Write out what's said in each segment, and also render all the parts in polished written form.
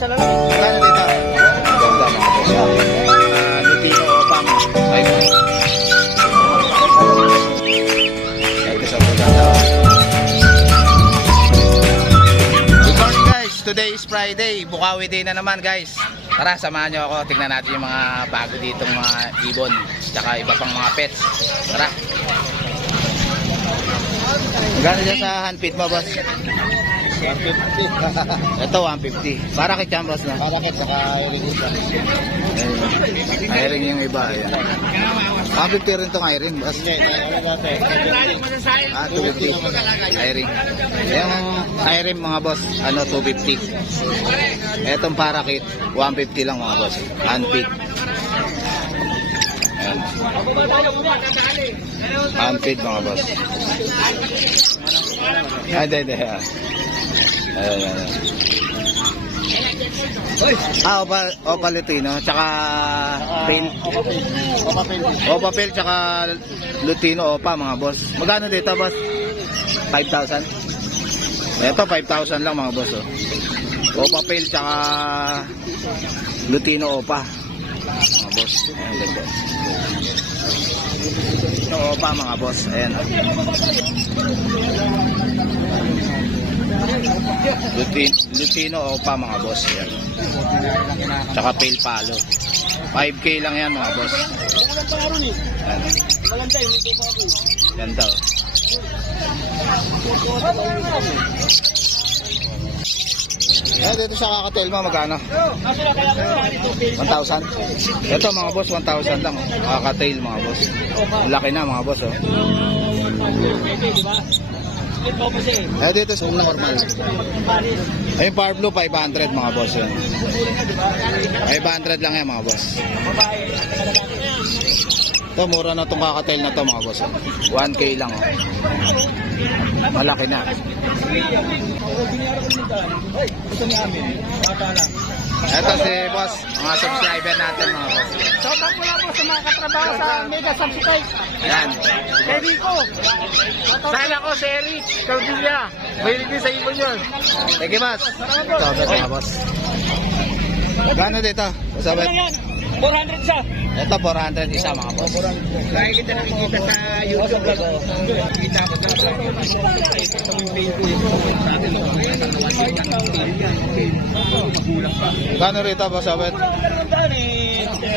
isa na lang. Magkano dito? Ganda mga boss. Lutino Opa mo. 5. Ito sa maganda. Good morning guys. Today is Friday. Bukawi day na naman guys. Tara, samahan nyo ako. Tignan natin yung mga bago ditong mga ibon. Tsaka iba pang mga pets. Tara. Magkano dyan sa handpid mo boss? 150. Ito 150. Para kay Chambers na. Para kit, saka Hiring yung iba. Ayan. 150 rin itong hiring boss. Hindi, Ah, 250. Hiring. Yung hiring mga boss, ano 250. Etong parakit, 150 lang mga boss. Handpid. Ayan. Handpid mga boss. Ah, hindi. Ayan. Ah, Opa Lutino, tsaka Pale. Opa Pale, tsaka Lutino Opa mga boss. Magkano dito boss? 5,000? Ito 5,000 lang mga boss. Oh. Opa Pale, tsaka Lutino Opa mga boss. Ayan, ganda. Ito Opa mga boss. Ayan. Lutino Opa mga boss. Ayan. Tsaka Pale Palo. 5K lang yan mga boss. Ayan. Ganda oh. Dito sa kakatail mo magkano? 1,000? Ito mga boss 1,000 lang oh. Kakatail mga boss. Laki na mga boss oh. Dito sa normal. Yung Power Blue 500 mga boss yan. 500 lang yan mga boss. Ito mura na itong kakatail na to mga boss. 1K lang oh. Malaki na. Ito si boss, mga subscriber natin mga boss. Shout out mula po sa mga katrabaho sa Mega Subscribe. Yan. Kevin ko. Sana ko si Eric Caudilla. Mahilig din sa ibon yun. Thank you boss. Ito mga boss. Gano dito? Masabit. 400 siya. Ito 400 isa mga boss. Kaya kita nakikita sa YouTube. Kita ko sa Gano rito boss? Sabit.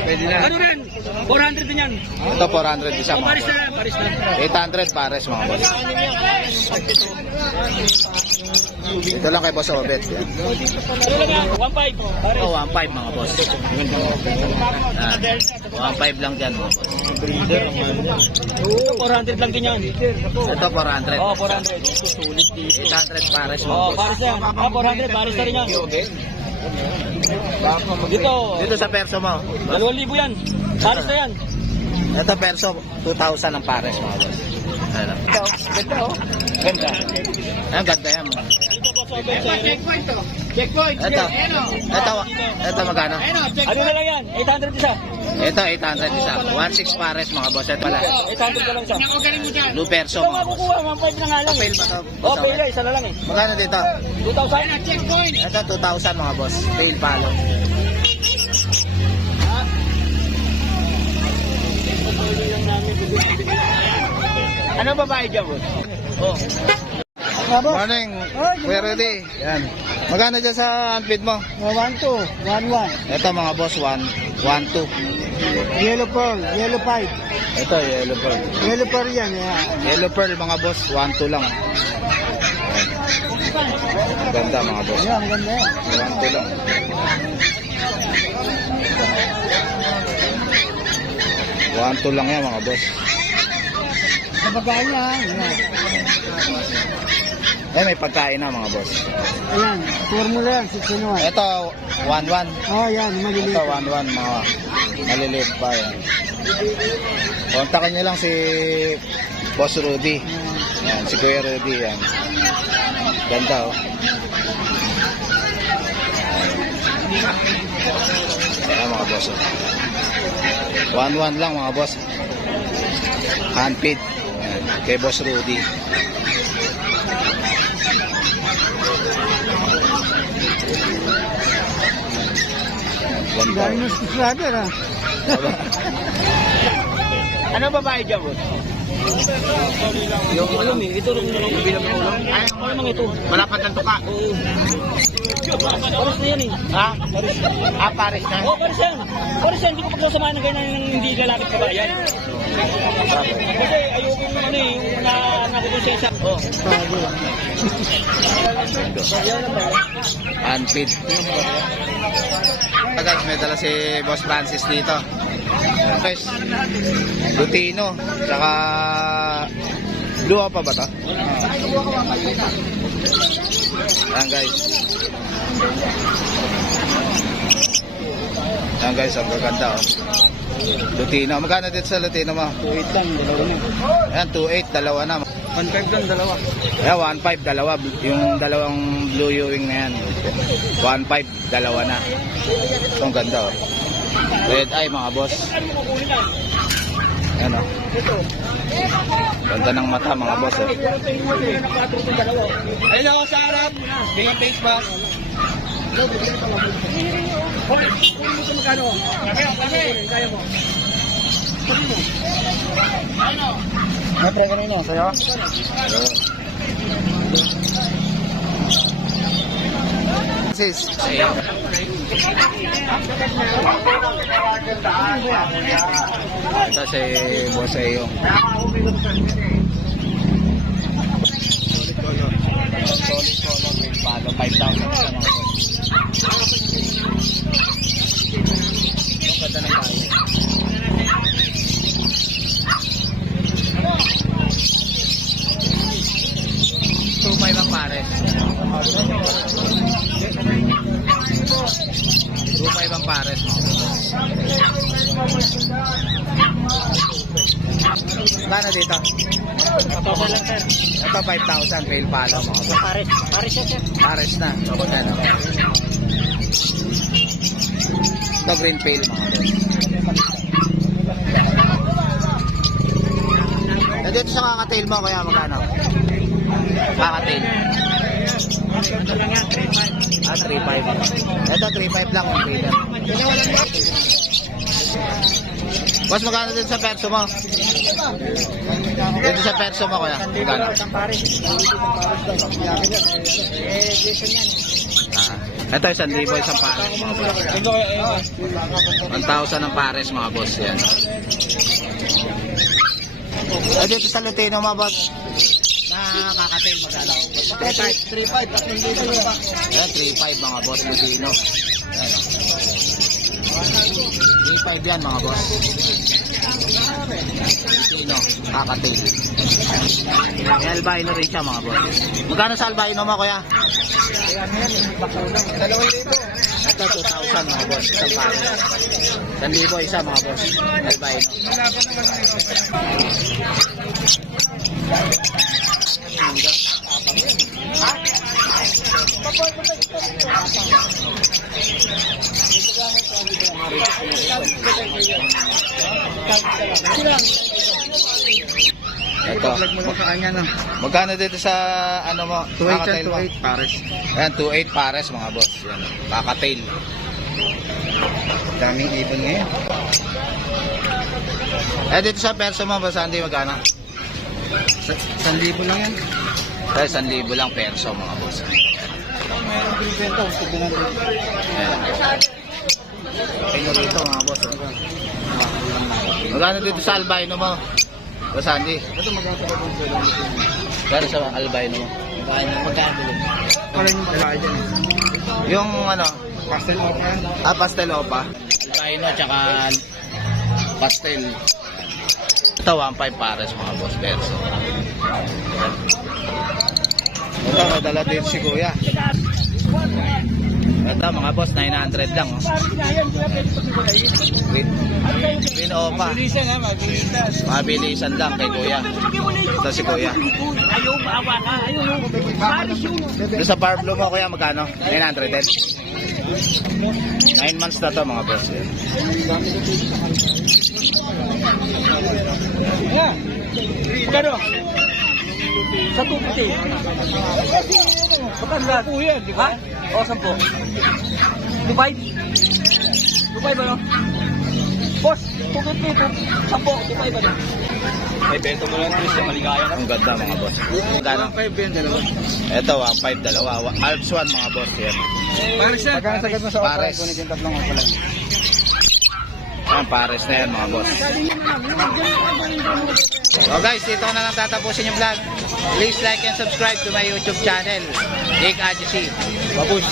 Pwede na. Ano rin? 400 din yan. Ito 400 isa mga Paris boss. na, Paris na. 800 pares mga boss. Ito lang kay boss Obet. Yan. 1.5. Oh, 1.5 mga boss. 1.5 lang dyan mga boss. 400 lang din yan. Ito 400. Oo, 400. Ito sulit dito. 800 pares mga Oo, boss. Paris yan. 400, Paris na rin yan. Dito sa perso mo. 2,000 yan. Paris na yan. Ito perso 2,000 ang pares mga boss. Ano? Ganda oh. Ganda. Ang ganda yan. Checkpoint to. Checkpoint. Ito magkano? Ano na lang yan? 800 isa. Ito 800 isa. 1.6 pares mga boss. Ito pala. 800 ka lang isa. Blue perso Ito mga boss. makukuha, 1.5 na nga lang. Fail ba ito? Oh, fail isa na lang eh. Magkano dito? 2,000. Checkpoint. Ito 2,000 mga boss. Fail palo. Ano babae dyan, boss? Oh. Morning. Kuya Rudy. Yan. Magkano dyan sa handpid mo? 1-2, 1-1. Ito mga boss 1, 1, 2. Yellow pearl, yellow pipe. Ito yellow pearl. Yellow pearl yan, yeah. Yellow pearl mga boss 1, 2 lang. Ganda mga boss. Yan, maganda yan. 1, 2 lang. One, two lang yan mga boss. Sa babae niya, yan. May pagkain na mga boss. Ayan, formula yan, 6-in-1. Ito 1-1. Oh, yan, maliliit. Ito 1-1 mga maliliit pa yan. Kontakin niyo lang si Boss Rudy. Yan, si Kuya Rudy yan. Ganda oh. Ayan mga boss. 1-1 lang mga boss. Handpid. Ayan, kay Boss Rudy. Dahil mo subscriber ha. Ano babae dyan, boss? Yung alam eh, ito rin yung bilang mo lang. Ay, Ano mang ito? malapad ng tuka. Paris na yan eh. Ha? Paris na. Oo, Paris yan. Paris yan, hindi ko pagsasamaan ng ganyan ng hindi lalaki kabayan. Kasi ayoko yung ano eh, yung nakukonsensya. Oo. Unfit. Guys, may dala si Boss Francis dito. Guys, Lutino, tsaka blue pa ba to? Ayan guys. Ayan guys, ang gaganda oh. Lutino, magkano dito sa Lutino mo? 2.8 lang, dalawa na. Ayan, 2.8, dalawa na. 1.5 lang, dalawa. Ayan, 1.5, dalawa. Yung dalawang blue Ewing na yan. 1.5, dalawa na. Ito ang ganda oh. Red eye mga boss. Ayan oh. Ganda ng mata mga boss oh. Ayun ako sa harap. Bigyan face mask. May pre ko ninyo, sa'yo? Sis. Ito si Boss Eyo. Solid color, may palo, 5,000 siya mga boss. Ang ganda ng tayo. Tumay bang pares? Tumay bang pares mo? Gana dito? Papa lang sir. Ito 5,000 fail palo mga boss. Paris. Paris yan sir. Pares na. Ano? Ito green pail mga boss. Dito sa kakatail mo kaya magkano? Kakatail. Ah, 3.5. Ito 3.5 lang ang feeder. Boss, magkano din sa perso mo? Dito sa perso mo kuya? Magkano? Ito 1,000 isang pares mga boss. 1,000 ang pares mga boss yan. Dito sa Lutino mga boss. Na kakatail magkano? 3.5. 3.5. Ayan, 3.5 mga boss Lutino. Ayan. 3.5 yan mga boss. Lutino, kakatail. May albino rin siya mga boss. Magkano sa albino mo kuya? Ito 2,000 mga boss. Isang pares. 1,000 isa mga boss. Albino. Ito. Magkano dito sa ano mo? 2.8 pares. Ayan, 2.8 pares mga boss. Yan. Kakatail. Daming ibon ngayon. Dito sa perso mo, boss Andy, magkano? 1,000 lang yan. 1,000 lang perso mga boss. Meron pinibenta. Ayan. Pino dito mga boss. Magkano dito sa albino mo? Boss Andy. Pero sa albino mo? Yung ano? Pastel mo pa yan. Pastel opa. Albino tsaka pastel. Ito 1.5 pares mga boss perso. Ito nadala din si kuya. Ito mga boss 900 lang oh. Green opa. Mabilisan lang kay kuya. Ito si kuya. Ayaw, maawa ka. Ayaw, Paris yun. Doon sa Parblo mo kuya magkano? 900 din. 9 months na to mga boss. Yeah. Kano? Sa 250. Maganda po yan, di ba? O, 10. Dubai? Dubai ba no? Boss, 250, 10, Dubai ba no? May bento mo lang Chris, maligaya ka. Ang ganda mga boss. Magkano? 1.5 yan, dalawa. Ito, 1.5 dalawa. Alps 1 mga boss yan. Pares yan. Magkano sagad mo sa Pares. kunin yung tatlong opa lang. Yan, pares na yan mga boss. So guys, dito ko na lang tatapusin yung vlog. Please like and subscribe to my YouTube channel, Nick Adjesi. Babush!